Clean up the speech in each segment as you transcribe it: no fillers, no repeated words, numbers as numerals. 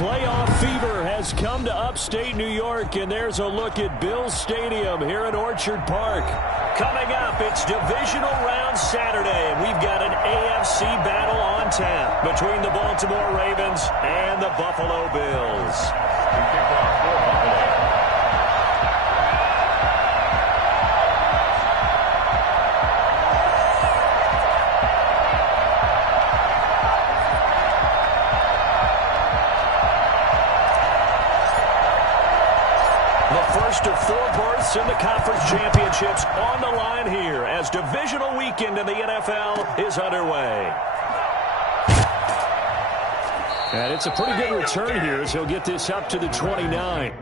Playoff fever has come to upstate New York, and there's a look at Bills Stadium here in Orchard Park. Coming up, it's divisional round Saturday, and we've got an AFC battle on tap between the Baltimore Ravens and the Buffalo Bills. First of 4 berths in the conference championships on the line here as divisional weekend in the NFL is underway. And it's a pretty good return here as he'll get this up to the 29.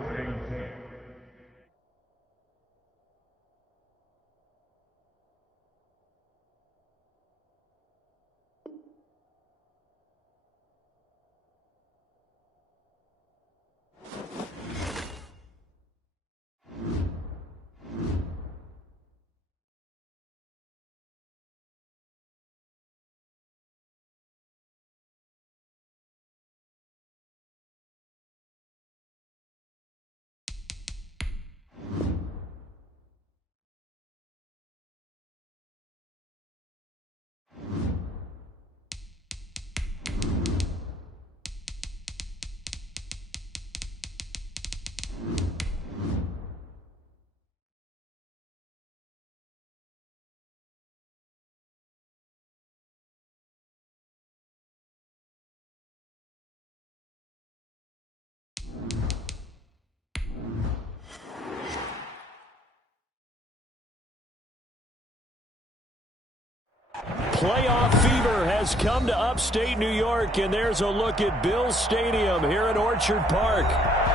Playoff fever has come to upstate New York, and there's a look at Bills Stadium here in Orchard Park.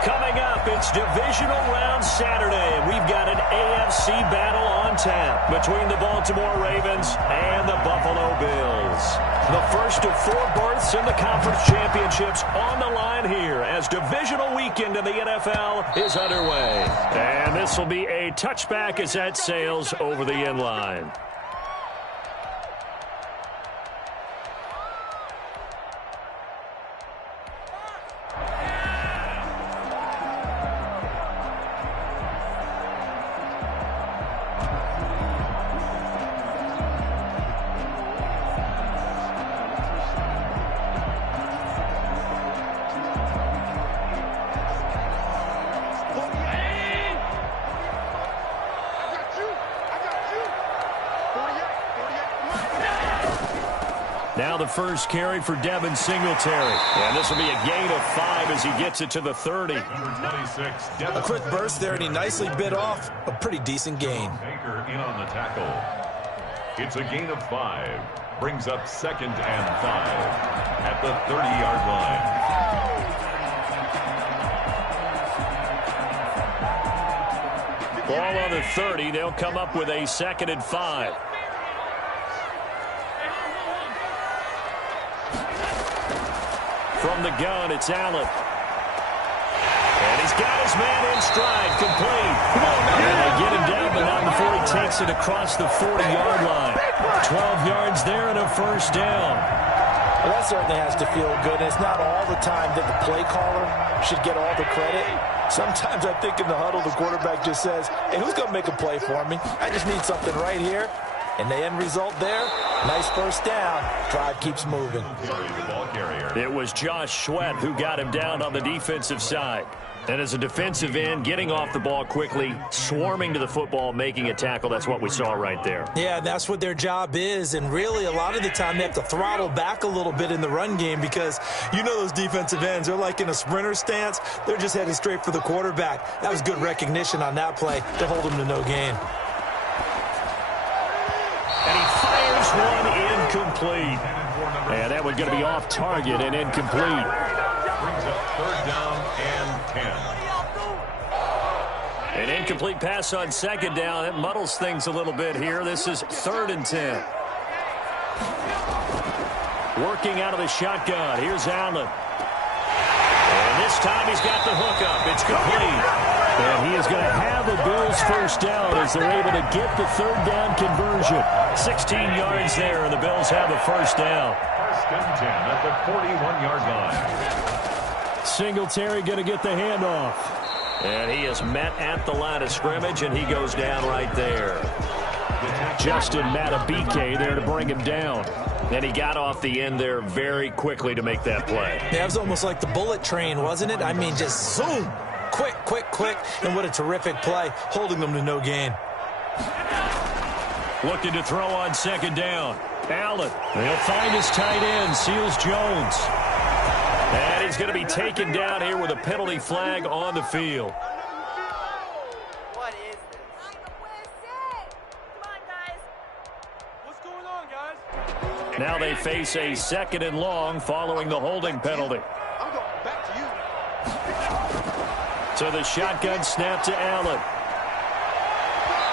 Coming up, it's divisional round Saturday, and we've got an AFC battle on tap between the Baltimore Ravens and the Buffalo Bills. The first of 4 berths in the conference championships on the line here as divisional weekend in the NFL is underway. And this will be a touchback as that sails over the end line. Now the first carry for Devin Singletary. And this will be a gain of 5 as he gets it to the 30. A quick burst there, and he nicely bit off a pretty decent gain. Baker in on the tackle. It's a gain of 5. Brings up 2nd and 5 at the 30-yard line. Ball on the 30. They'll come up with a 2nd and 5. From the gun, it's Allen. And he's got his man in stride, complete. And they get him down, but not before he takes it across the 40-yard line. 12 yards there and a first down. Well, that certainly has to feel good. It's not all the time that the play caller should get all the credit. Sometimes I think in the huddle, the quarterback just says, hey, who's going to make a play for me? I just need something right here. And the end result there, nice first down. Drive keeps moving. It was Josh Sweat who got him down on the defensive side. And as a defensive end, getting off the ball quickly, swarming to the football, making a tackle, that's what we saw right there. Yeah, that's what their job is. And really, a lot of the time, they have to throttle back a little bit in the run game because you know those defensive ends, they're like in a sprinter stance. They're just heading straight for the quarterback. That was good recognition on that play to hold him to no gain. And he fires one incomplete. And that one's going to be off target and incomplete. Brings up 3rd down and 10. An incomplete pass on 2nd down. That muddles things a little bit here. This is 3rd and 10. Working out of the shotgun. Here's Allen. And this time he's got the hookup. It's complete. And he is going to have the Bills first down as they're able to get the 3rd down conversion. 16 yards there, and the Bills have a first down. 1st and 10 at the 41-yard line. Singletary going to get the handoff. And he is met at the line of scrimmage, and he goes down right there. Justin Matabike there to bring him down. And he got off the end there very quickly to make that play. Yeah, it was almost like the bullet train, wasn't it? I mean, just zoom. Quick, quick, quick. And what a terrific play, holding them to no gain. Looking to throw on second down. Allen. He'll find his tight end, Seals Jones. And he's going to be taken down here with a penalty flag on the field. What is this? Come on, guys. What's going on, guys? Now they face a 2nd and long following the holding penalty. I'm going back to you. So the shotgun snap to Allen.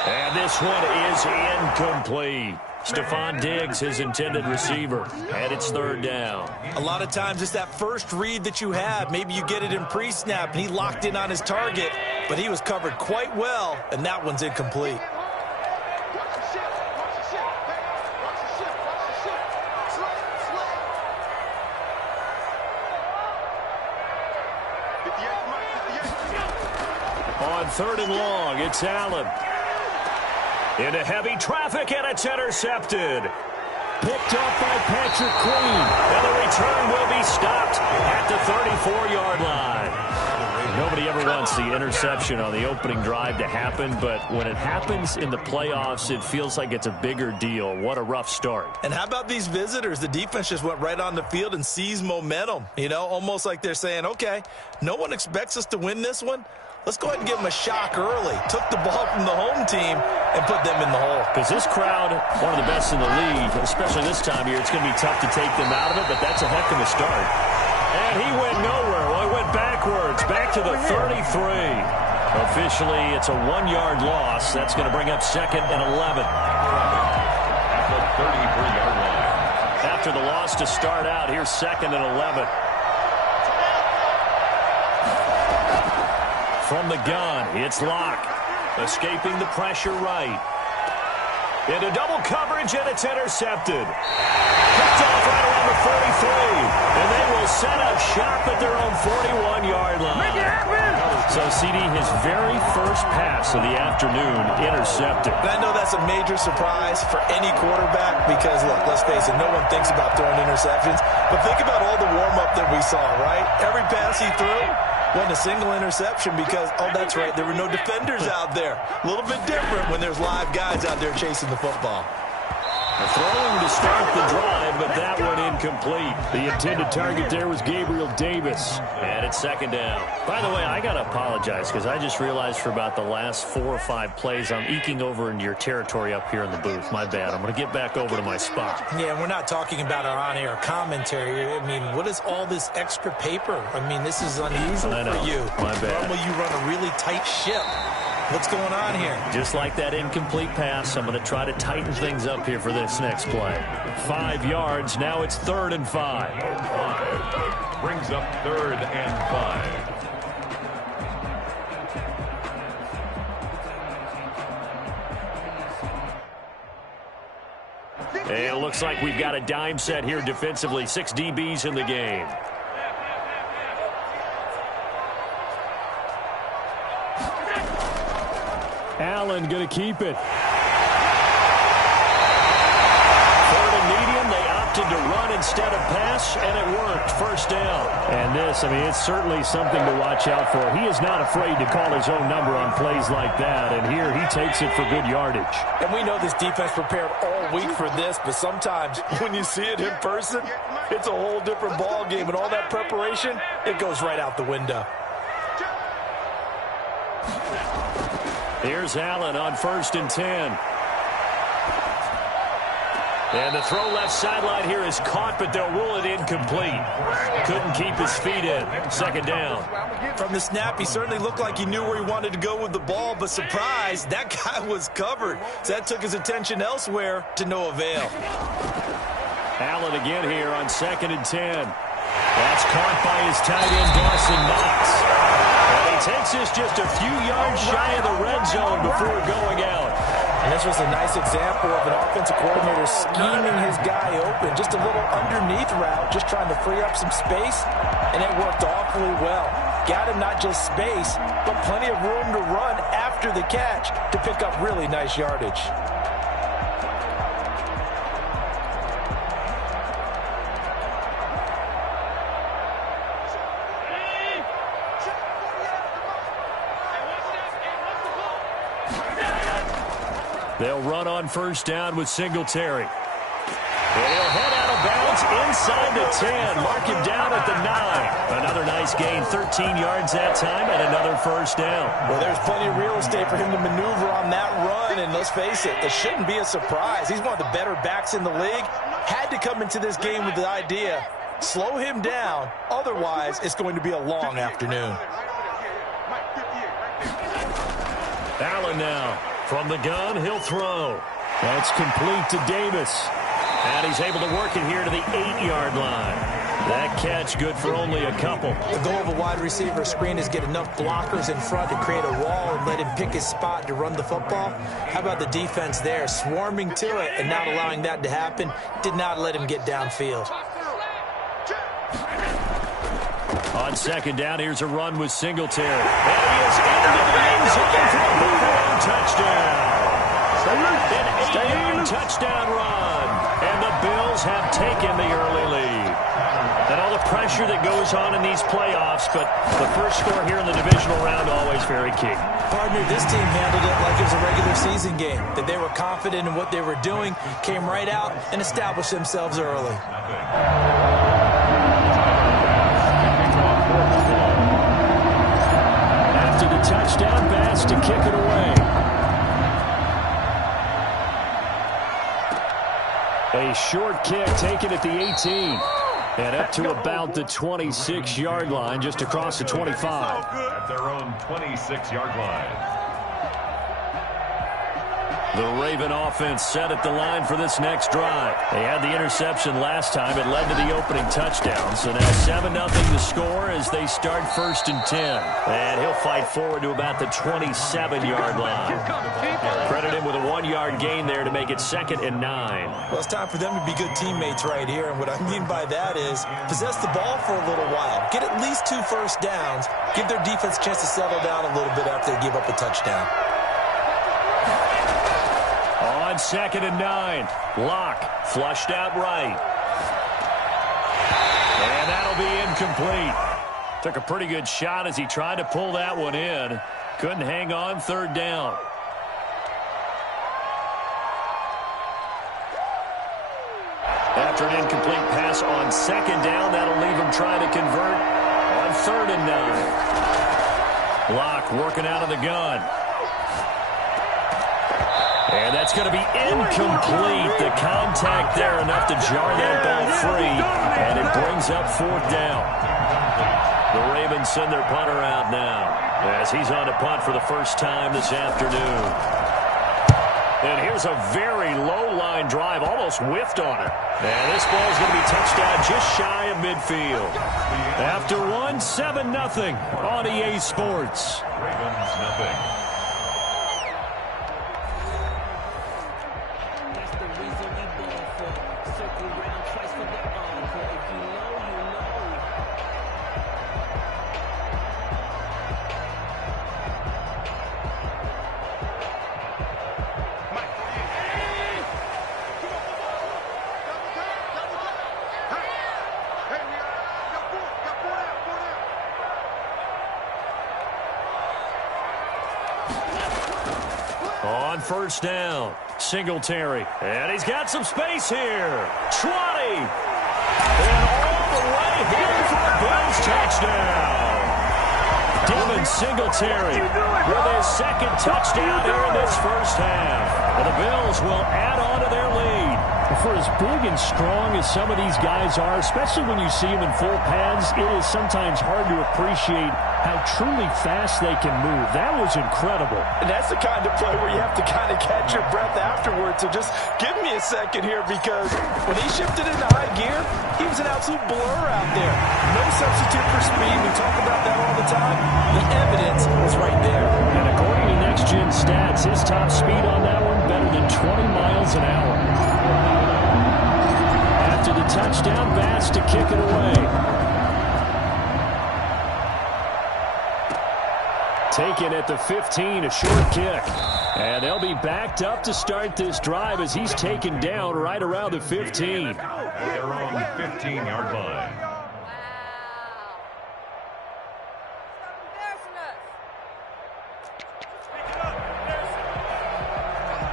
And this one is incomplete. Stephon Diggs, his intended receiver, and it's 3rd down. A lot of times it's that first read that you have. Maybe you get it in pre-snap, and he locked in on his target, but he was covered quite well, and that one's incomplete. On 3rd and long, it's Allen. Into heavy traffic, and it's intercepted. Picked up by Patrick Queen. And the return will be stopped at the 34-yard line. Nobody ever wants the interception on the opening drive to happen, but when it happens in the playoffs, it feels like it's a bigger deal. What a rough start. And how about these visitors? The defense just went right on the field and seized momentum. You know, almost like they're saying, okay, no one expects us to win this one. Let's go ahead and give them a shock early. Took the ball from the home team and put them in the hole. Because this crowd, one of the best in the league, especially this time of year, it's going to be tough to take them out of it, but that's a heck of a start. And he went nowhere. Well, he went backwards, back to the 33. Officially, it's a 1-yard loss. That's going to bring up 2nd and 11. At the 33-yard line. After the loss to start out, here's 2nd and 11. From the gun, it's Locke. Escaping the pressure right. Into double coverage, and it's intercepted. Picked off right around the 43. And they will set up shop at their own 41-yard line. So, CD, his very first pass of the afternoon intercepted. And I know that's a major surprise for any quarterback because, look, let's face it, no one thinks about throwing interceptions. But think about all the warm-up that we saw, right? Every pass he threw wasn't a single interception because, oh, that's right, there were no defenders out there. A little bit different when there's live guys out there chasing the football. Throwing to start the drive, but that one incomplete. The intended target there was Gabriel Davis. And it's 2nd down. By the way, I got to apologize because I just realized for about the last 4 or 5 plays, I'm eking over into your territory up here in the booth. My bad. I'm going to get back over to my spot. Yeah, we're not talking about our on-air commentary. I mean, what is all this extra paper? I mean, this is unusual for you. My bad. Normally you run a really tight ship. What's going on here? Just like that incomplete pass, I'm going to try to tighten things up here for this next play. 5 yards. Now it's 3rd and 5. Brings up 3rd and 5. And it looks like we've got a dime set here defensively. 6 DBs in the game. Allen going to keep it. 3rd and medium. They opted to run instead of pass, and it worked. 1st down. And this, I mean, it's certainly something to watch out for. He is not afraid to call his own number on plays like that, and here he takes it for good yardage. And we know this defense prepared all week for this, but sometimes when you see it in person, it's a whole different ball game, and all that preparation, it goes right out the window. Here's Allen on 1st and 10. And the throw left sideline here is caught, but they'll rule it incomplete. Couldn't keep his feet in. 2nd down. From the snap, he certainly looked like he knew where he wanted to go with the ball, but surprise, that guy was covered. So that took his attention elsewhere to no avail. Allen again here on 2nd and 10. That's caught by his tight end, Dawson Knox. And he takes this just a few yards shy of the red zone before going out. And this was a nice example of an offensive coordinator scheming his guy open. Just a little underneath route, just trying to free up some space. and it worked awfully well. Got him not just space, but plenty of room to run after the catch to pick up really nice yardage. They'll run on first down with Singletary. He'll head out of bounds inside the 10. Mark him down at the 9. Another nice gain, 13 yards that time, and another first down. Well, there's plenty of real estate for him to maneuver on that run, and let's face it, it shouldn't be a surprise. He's one of the better backs in the league. Had to come into this game with the idea, slow him down, otherwise it's going to be a long afternoon. Allen now. From the gun, he'll throw. That's complete to Davis. And he's able to work it here to the 8-yard line. That catch good for only a couple. The goal of a wide receiver screen is get enough blockers in front to create a wall and let him pick his spot to run the football. How about the defense there, swarming to it and not allowing that to happen? Did not let him get downfield. On second down, here's a run with Singletary. And he is into the end zone for a move-around touchdown. An 8-yard touchdown run. And the Bills have taken the early lead. And all the pressure that goes on in these playoffs, but the first score here in the divisional round always very key. Partner, this team handled it like it was a regular season game, that they were confident in what they were doing, came right out and established themselves early. After the touchdown pass to kick it away. A short kick taken at the 18. And up to about the 26-yard line, just across the 25. At their own 26-yard line. The Raven offense set at the line for this next drive. They had the interception last time. It led to the opening touchdown. So now 7-0 to score as they start 1st and 10. And he'll fight forward to about the 27-yard line. Credit him with a 1-yard gain there to make it 2nd and 9. Well, it's time for them to be good teammates right here. And what I mean by that is possess the ball for a little while. Get at least 2 first downs. Give their defense a chance to settle down a little bit after they give up a touchdown. On 2nd and 9, Locke flushed out right. And that'll be incomplete. Took a pretty good shot as he tried to pull that one in. Couldn't hang on, 3rd down. After an incomplete pass on 2nd down, that'll leave him trying to convert on 3rd and 9. Locke working out of the gun. And that's going to be incomplete. The contact there enough to jar that ball free. And it brings up 4th down. The Ravens send their punter out now as he's on to punt for the first time this afternoon. And here's a very low-line drive, almost whiffed on it. And this ball's going to be touched down just shy of midfield. After one, 7-0 on EA Sports. Ravens nothing. On 1st down, Singletary. And he's got some space here. 20. And all the way here for a Bills touchdown. Devin Singletary with his 2nd touchdown here in this first half. And the Bills will add on to their lead. For as big and strong as some of these guys are, especially when you see them in full pads, it is sometimes hard to appreciate how truly fast they can move. That was incredible. And that's the kind of play where you have to kind of catch your breath afterwards. So just give me a second here, because when he shifted into high gear, he was an absolute blur out there. No substitute for speed. We talk about that all the time. The evidence was right there. And according to Next Gen Stats, his top speed on that one better than 20 miles an hour. After the touchdown, Bass to kick it away. taken at the 15, a short kick. And they'll be backed up to start this drive as he's taken down right around the 15. They're on the 15-yard line.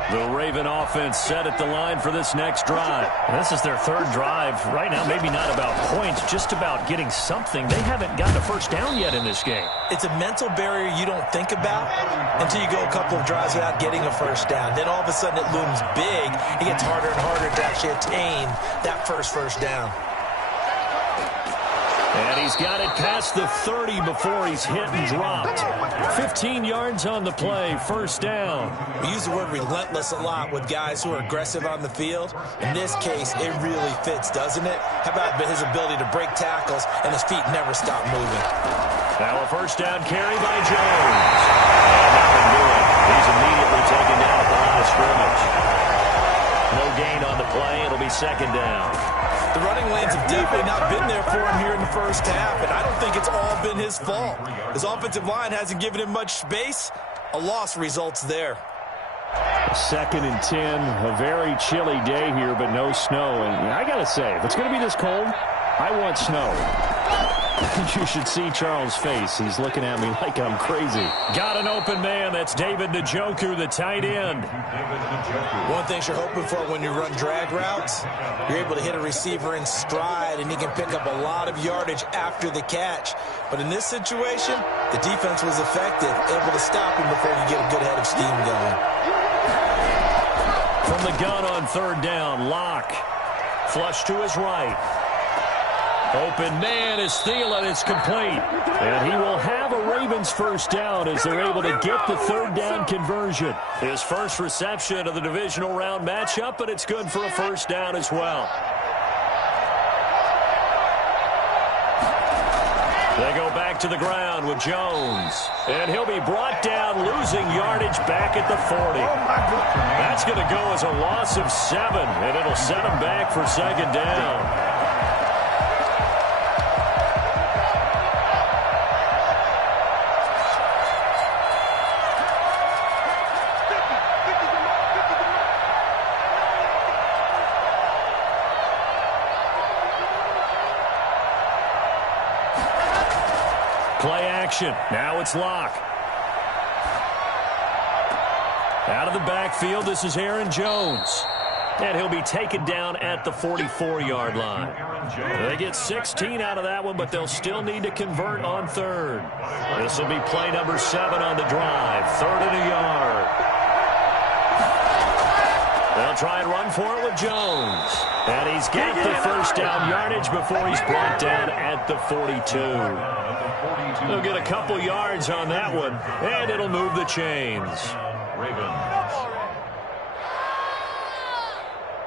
The Raven offense set at the line for this next drive. This is their third drive. Right now, maybe not about points, just about getting something. They haven't gotten a first down yet in this game. It's a mental barrier you don't think about until you go a couple of drives without getting a first down. Then all of a sudden it looms big. It gets harder and harder to actually attain that first down. And he's got it past the 30 before he's hit and dropped. 15 yards on the play, first down. We use the word relentless a lot with guys who are aggressive on the field. In this case, it really fits, doesn't it? How about his ability to break tackles and his feet never stop moving? Now a first down carry by Jones. And nothing doing. He's immediately taken down at the line of scrimmage. No gain on the play. It'll be second down. The running lanes have definitely not been there for him here in the first half, and I don't think it's all been his fault. His offensive line hasn't given him much space. A loss results there. 2nd and 10, a very chilly day here, but no snow. And I got to say, if it's going to be this cold, I want snow. You should see Charles' face. He's looking at me like I'm crazy. Got an open man. That's David Njoku, the tight end. One thing you're hoping for when you run drag routes, you're able to hit a receiver in stride, and he can pick up a lot of yardage after the catch. But in this situation, the defense was effective, able to stop him before you get a good head of steam going. From the gun on third down, Locke. Flush to his right. Open man is Thielen. It's complete. And he will have a Ravens first down as they're able to get the third down conversion. His first reception of the divisional round matchup, but it's good for a first down as well. They go back to the ground with Jones. And he'll be brought down, losing yardage back at the 40. That's going to go as a loss of 7, and it'll set him back for second down. Play action. Now it's Locke. Out of the backfield, this is Aaron Jones. And he'll be taken down at the 44-yard line. They get 16 out of that one, but they'll still need to convert on third. This will be play number 7 on the drive. 3rd and a yard. They'll try and run for it with Jones. And he's got the first down yardage before he's brought down at the 42. They'll get a couple yards on that one, and it'll move the chains. Ravens.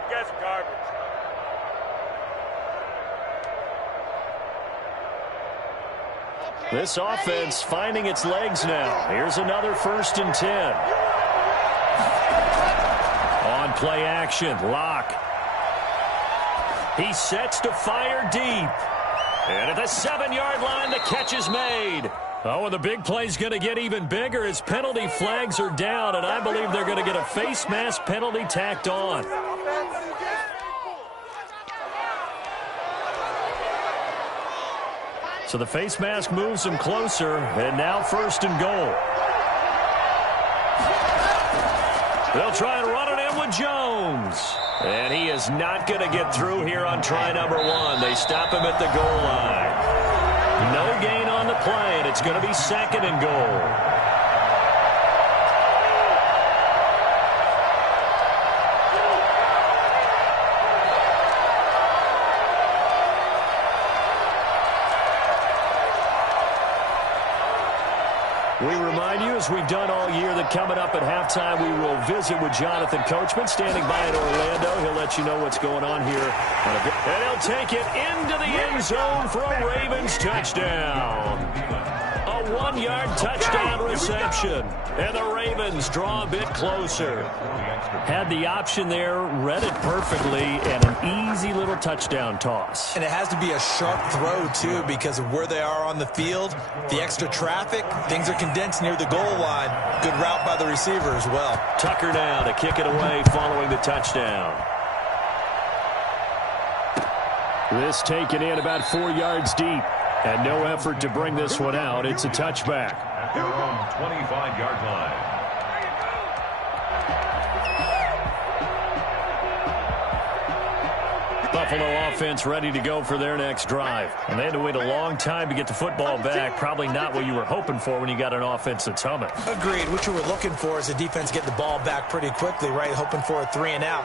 You guys are garbage. This offense finding its legs now. Here's another 1st and 10. On play action, Locke. He sets to fire deep. And at the 7-yard line, the catch is made. Oh, and the big play's going to get even bigger as penalty flags are down, and I believe they're going to get a face mask penalty tacked on. So the face mask moves him closer, and now 1st and goal. They'll try and run it in with Jones. And he is not going to get through here on try number 1. They stop him at the goal line. No gain on the play, and it's going to be 2nd and goal. We remind you, as we've done all year, that coming up at halftime, we will visit with Jonathan Coachman, standing by in Orlando. He'll let you know what's going on here. And he'll take it into the end zone for a Ravens touchdown. A one-yard touchdown reception. And the Ravens draw a bit closer. Had the option there, read it perfectly, and an easy little touchdown toss. And it has to be a sharp throw, too, because of where they are on the field. The extra traffic, things are condensed near the goal line. Good route by the receiver as well. Tucker now to kick it away following the touchdown. This taken in about 4 yards deep. And no effort to bring this one out. It's a touchback. At their own 25-yard line. Buffalo offense ready to go for their next drive. And they had to wait a long time to get the football back. Probably not what you were hoping for when you got an offense that's humming. Agreed. What you were looking for is the defense get the ball back pretty quickly, right? Hoping for a 3-and-out.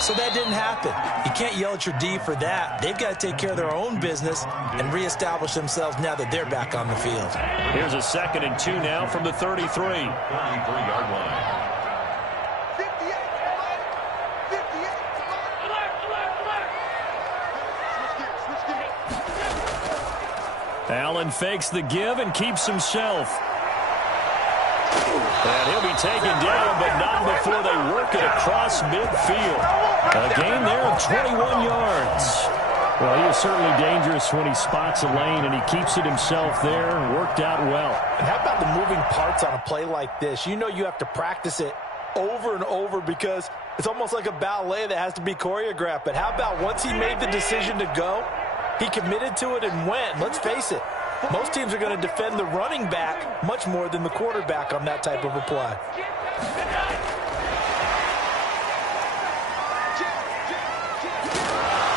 So that didn't happen. You can't yell at your D for that. They've got to take care of their own business and reestablish themselves now that they're back on the field. Here's a 2nd and 2 now from the 33. 33-yard line. Allen fakes the give and keeps himself. And he'll be taken down, but not before they work it across midfield. A gain there of 21 yards. Well, he is certainly dangerous when he spots a lane, and he keeps it himself there. Worked out well. And how about the moving parts on a play like this? You know you have to practice it over and over because it's almost like a ballet that has to be choreographed. But how about once he made the decision to go, he committed to it and went. Let's face it, most teams are going to defend the running back much more than the quarterback on that type of a play.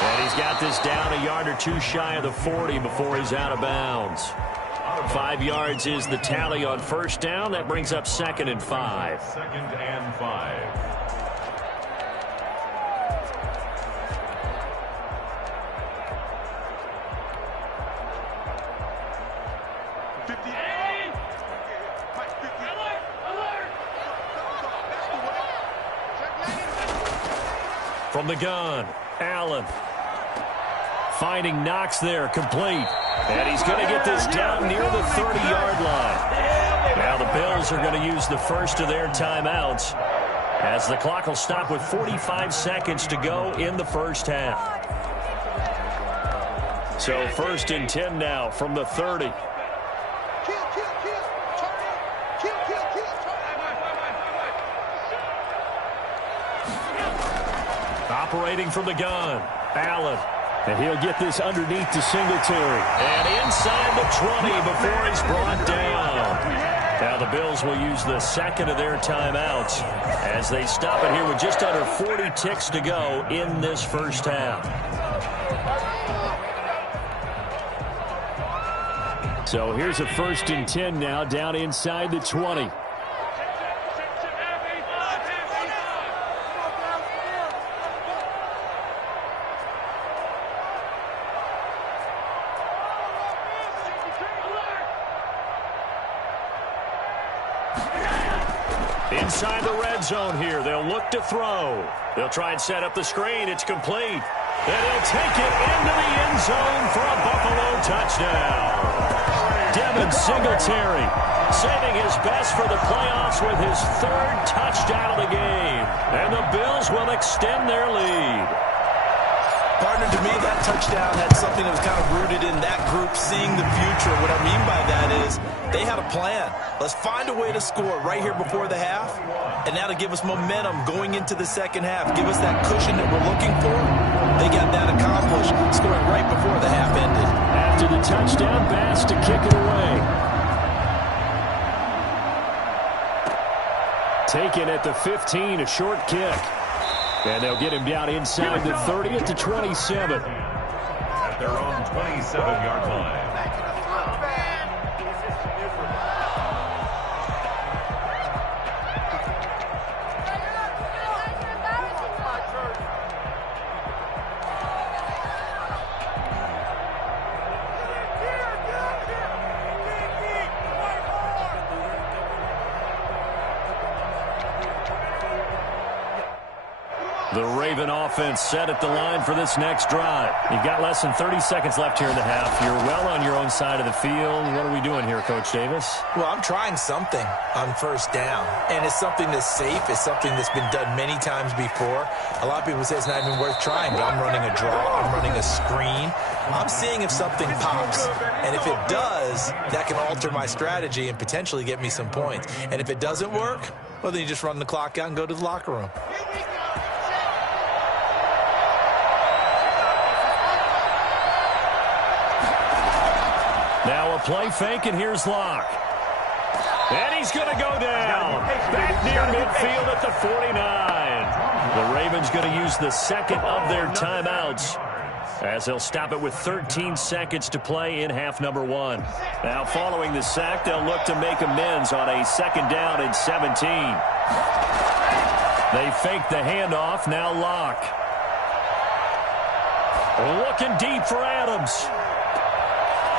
And he's got this down a yard or two shy of the 40 before he's out of bounds. 5 yards is the tally on first down. That brings up 2nd and 5. 2nd and 5. From the gun, Allen. Finding Knox there, complete. And he's going to get this down near the 30-yard line. Now the Bills are going to use the first of their timeouts as the clock will stop with 45 seconds to go in the first half. So 1st and 10 now from the 30. Operating from the gun, Allen. And he'll get this underneath to Singletary. And inside the 20 before he's brought down. Now the Bills will use the 2nd of their timeouts as they stop it here with just under 40 ticks to go in this first half. So here's a 1st and 10 now down inside the 20. Inside the red zone here. They'll look to throw. They'll try and set up the screen. It's complete. And he'll take it into the end zone for a Buffalo touchdown. Devin Singletary saving his best for the playoffs with his 3rd touchdown of the game. And the Bills will extend their lead. Partner, to me, that touchdown had something that was kind of rooted in that group seeing the future. What I mean by that is they had a plan. Let's find a way to score right here before the half. And now to give us momentum going into the second half. Give us that cushion that we're looking for. They got that accomplished, scoring right before the half ended. After the touchdown, Bass to kick it away. Taken at the 15, a short kick. And they'll get him down inside the 30 at the 27. At their own 27-yard line. The Raven offense set at the line for this next drive. You've got less than 30 seconds left here in the half. You're well on your own side of the field. What are we doing here, Coach Davis? Well, I'm trying something on first down, and it's something that's safe. It's something that's been done many times before. A lot of people say it's not even worth trying, but I'm running a draw. I'm running a screen. I'm seeing if something pops, and if it does, that can alter my strategy and potentially get me some points. And if it doesn't work, well, then you just run the clock out and go to the locker room. Now a play fake, and here's Locke. And he's going to go down. Back near midfield at the 49. The Ravens going to use the second of their timeouts, as they'll stop it with 13 seconds to play in half number 1. Now following the sack, they'll look to make amends on a second down and 17. They fake the handoff. Now Locke. Looking deep for Adams.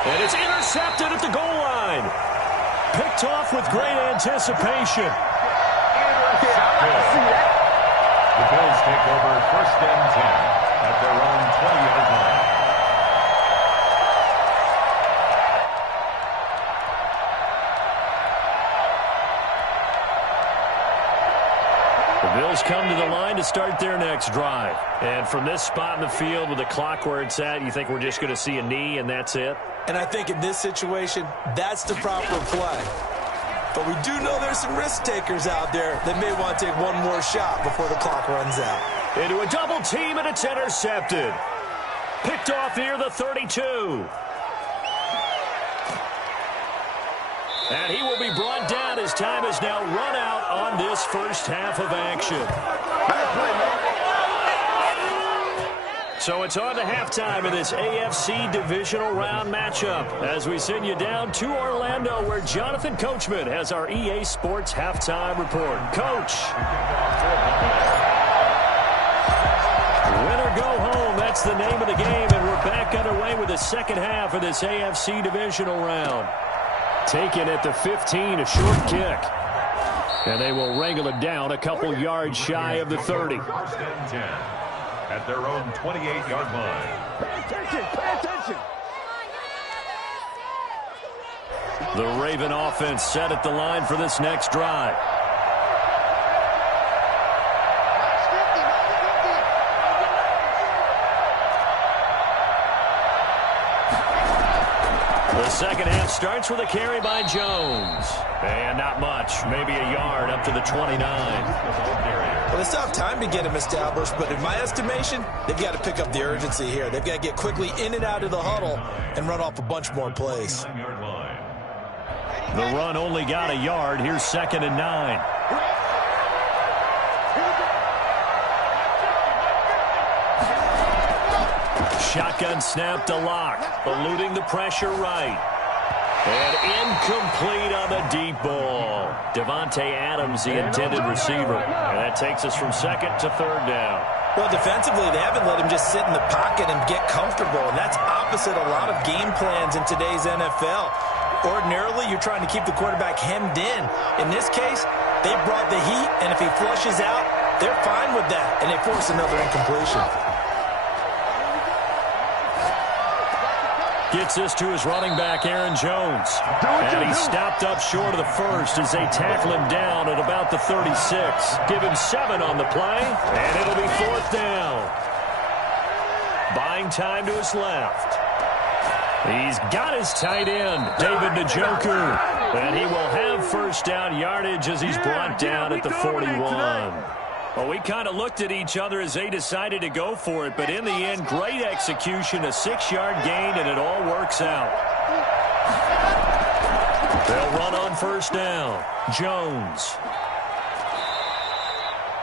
And it's intercepted at the goal line. Picked off with great anticipation. The Bills take over first and 10 at their own 20-yard line. The Bills come to the line to start their next drive. And from this spot in the field with the clock where it's at, you think we're just going to see a knee and that's it? And I think in this situation, that's the proper play. But we do know there's some risk takers out there that may want to take one more shot before the clock runs out. Into a double team, and it's intercepted. Picked off near the 32. And he will be brought down as time has now run out on this first half of action. So it's on to halftime in this AFC divisional round matchup as we send you down to Orlando, where Jonathan Coachman has our EA Sports halftime report. Coach. Win or go home, that's the name of the game, and we're back underway with the second half of this AFC divisional round. Taken at the 15, a short kick. And they will wrangle it down a couple yards shy of the 30. First and 10 at their own 28-yard line. Pay attention. The Raven offense set at the line for this next drive. The second half starts with a carry by Jones. And not much, maybe a yard up to the 29. Well, they still have time to get him established, but in my estimation, they've got to pick up the urgency here. They've got to get quickly in and out of the huddle and run off a bunch more plays. The run only got a yard. Here's 2nd and 9. Shotgun snap to Locke, eluding the pressure right. And incomplete on the deep ball. Davante Adams, the intended receiver. And that takes us from 2nd to 3rd down. Well, defensively, they haven't let him just sit in the pocket and get comfortable, and that's opposite a lot of game plans in today's NFL. Ordinarily, you're trying to keep the quarterback hemmed in. In this case, they brought the heat, and if he flushes out, they're fine with that, and they force another incompletion. Gets this to his running back, Aaron Jones. And he's stopped up short of the first as they tackle him down at about the 36. Give him 7 on the play, and it'll be 4th down. Buying time to his left. He's got his tight end, David Njoku. And he will have first down yardage as he's brought down at the 41. Well, we kind of looked at each other as they decided to go for it, but in the end, great execution, a 6-yard gain, and it all works out. They'll run on first down. Jones.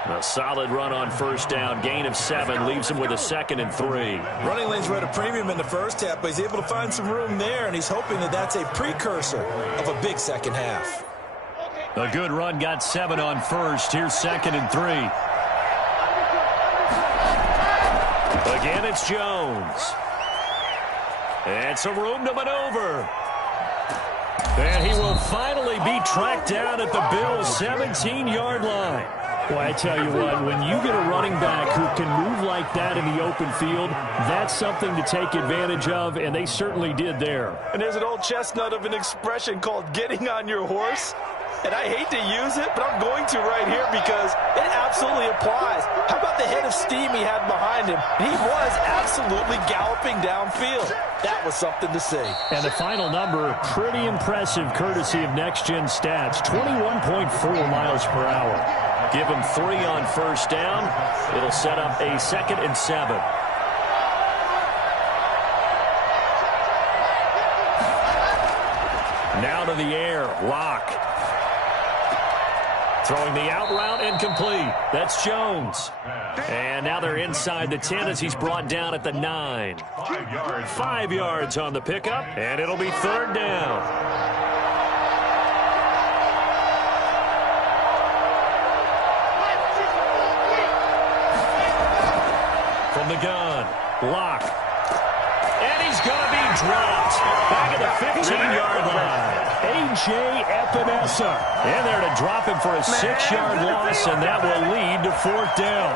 A solid run on first down, gain of 7, leaves him with a 2nd and 3. Running lanes were at a premium in the first half, but he's able to find some room there, and he's hoping that that's a precursor of a big second half. A good run, got 7 on first. Here's 2nd and 3. Again, it's Jones. And some room to maneuver. And he will finally be tracked down at the Bills' 17-yard line. Well, I tell you what, when you get a running back who can move like that in the open field, that's something to take advantage of, and they certainly did there. And there's an old chestnut of an expression called getting on your horse. And I hate to use it, but I'm going to right here because it absolutely applies. How about the head of steam he had behind him? He was absolutely galloping downfield. That was something to see. And the final number, pretty impressive courtesy of Next Gen Stats, 21.4 miles per hour. Give him 3 on first down. It'll set up a 2nd and 7. Now to the air, Locke. Throwing the out route incomplete. That's Jones. And now they're inside the 10 as he's brought down at the 9. 5 yards on the pickup, and it'll be 3rd down. From the gun, Locke. And he's going to be dropped back at the 15-yard line. A.J. Epinesa in there to drop him for a 6-yard loss, and that will lead to 4th down.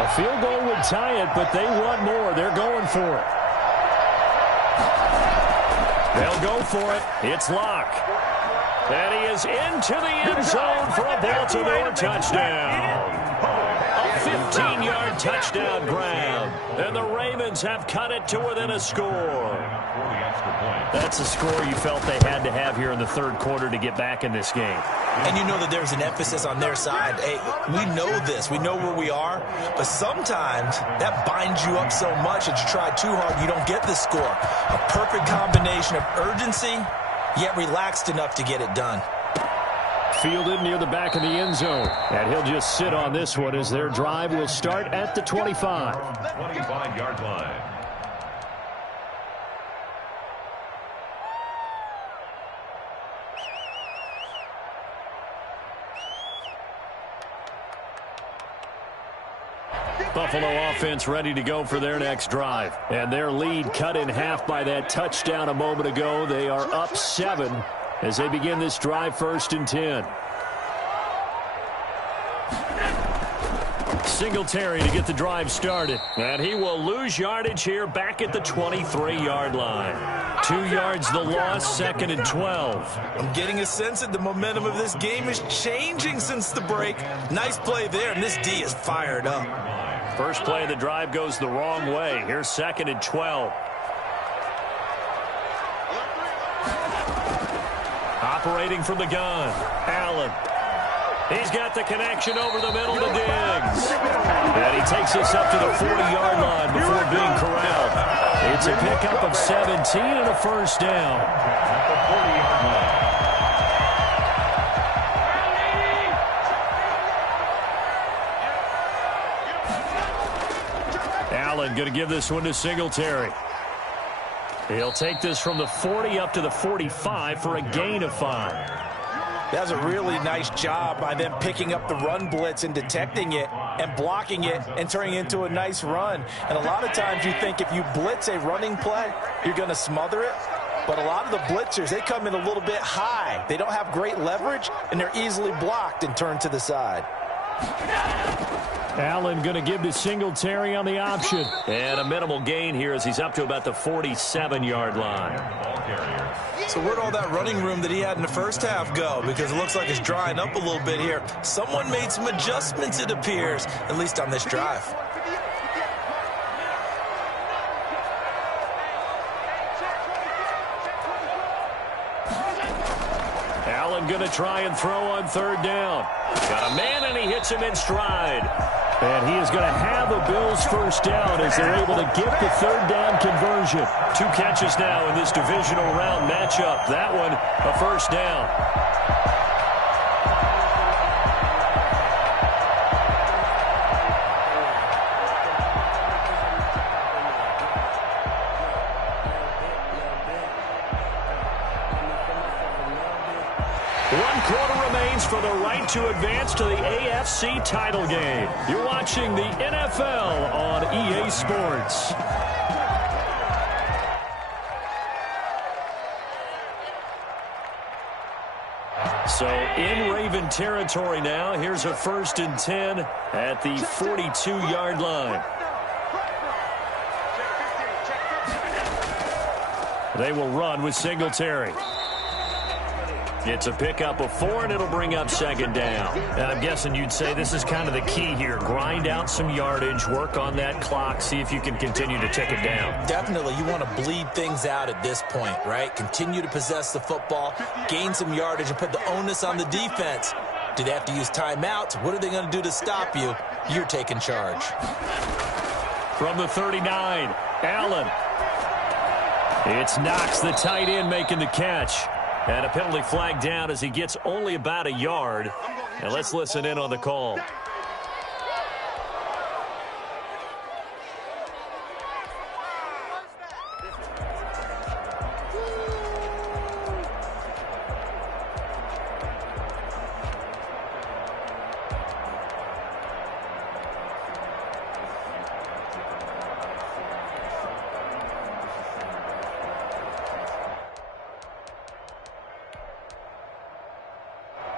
A field goal would tie it, but they want more. They're going for it. They'll go for it. It's Locke. And he is into the end zone for a Baltimore touchdown. A 15-yard touchdown grab. And the Ravens have cut it to within a score. That's a score you felt they had to have here in the 3rd quarter to get back in this game. And you know that there's an emphasis on their side. Hey, we know this. We know where we are. But sometimes that binds you up so much that you try too hard and you don't get the score. A perfect combination of urgency, yet relaxed enough to get it done. Fielded near the back of the end zone. And he'll just sit on this one as their drive will start at the 25. 25-yard line. Buffalo offense ready to go for their next drive. And their lead cut in half by that touchdown a moment ago. They are up 7 as they begin this drive, 1st and 10. Singletary to get the drive started. And he will lose yardage here back at the 23-yard line. 2 yards the loss, 2nd and 12. I'm getting a sense that the momentum of this game is changing since the break. Nice play there, and this D is fired up. First play of the drive goes the wrong way. Here's 2nd and 12. Operating from the gun, Allen. He's got the connection over the middle to Diggs. And he takes us up to the 40-yard line before being corralled. It's a pickup of 17 and a 1st down. At the 40-yard line. Allen going to give this one to Singletary. He'll take this from the 40 up to the 45 for a gain of 5. That was a really nice job by them picking up the run blitz and detecting it and blocking it and turning it into a nice run. And a lot of times you think if you blitz a running play, you're going to smother it. But a lot of the blitzers, they come in a little bit high. They don't have great leverage, and they're easily blocked and turned to the side. Allen going to give to Singletary on the option. And a minimal gain here as he's up to about the 47-yard line. So where'd all that running room that he had in the first half go? Because it looks like it's drying up a little bit here. Someone made some adjustments, it appears, at least on this drive. Allen going to try and throw on 3rd down. Got a man, and he hits him in stride. And he is going to have a Bills 1st down as they're able to get the 3rd down conversion. 2 catches now in this divisional round matchup. That one, a 1st down. For the right to advance to the AFC title game. You're watching the NFL on EA Sports. So in Raven territory now. Here's a 1st and 10 at the 42-yard line. They will run with Singletary. It's a pickup of 4, and it'll bring up 2nd down. And I'm guessing you'd say this is kind of the key here. Grind out some yardage, work on that clock, see if you can continue to tick it down. Definitely, you want to bleed things out at this point, right? Continue to possess the football, gain some yardage, and put the onus on the defense. Do they have to use timeouts? What are they going to do to stop you? You're taking charge. From the 39, Allen. It's Knox, the tight end, making the catch. And a penalty flag down as he gets only about a yard. And let's listen in on the call.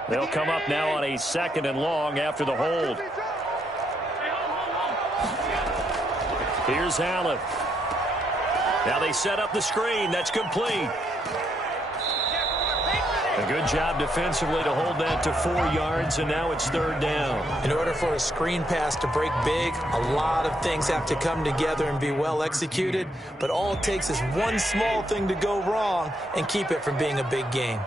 They'll come up now on a 2nd and long after the hold. Here's Allen. Now they set up the screen. That's complete. A good job defensively to hold that to 4 yards, and now it's 3rd down. In order for a screen pass to break big, a lot of things have to come together and be well executed, but all it takes is one small thing to go wrong and keep it from being a big game.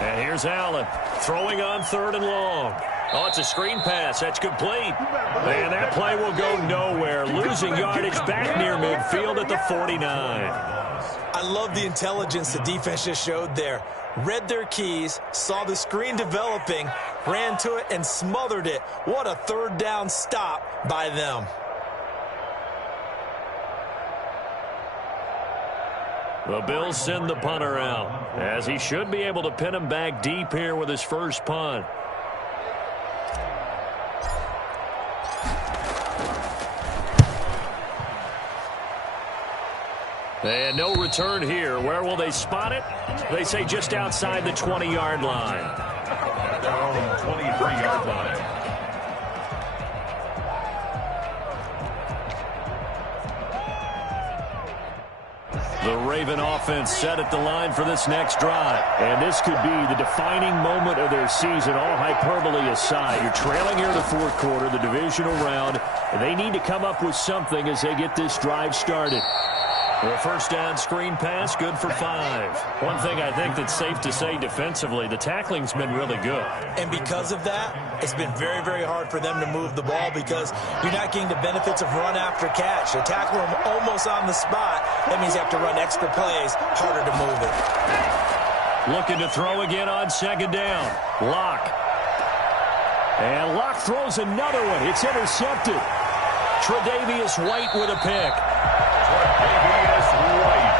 And here's Allen throwing on 3rd and long. Oh, it's a screen pass. That's complete. And that play will go nowhere. Losing yardage back near midfield at the 49. I love the intelligence the defense just showed there. Read their keys, saw the screen developing, ran to it, and smothered it. What a 3rd down stop by them. The Bills send the punter out, as he should be able to pin him back deep here with his first punt. And no return here. Where will they spot it? They say just outside the 20-yard line. Their own 23-yard line. The Raven offense set at the line for this next drive. And this could be the defining moment of their season, all hyperbole aside. You're trailing here in the 4th quarter, the divisional round, and they need to come up with something as they get this drive started. The 1st down screen pass, good for 5. One thing I think that's safe to say defensively, the tackling's been really good. And because of that, it's been very, very hard for them to move the ball because you're not getting the benefits of run after catch. You're tackling them almost on the spot. That means you have to run extra plays, harder to move it. Looking to throw again on 2nd down. Locke. And Locke throws another one. It's intercepted. Tre'Davious White with a pick. Tre'Davious White.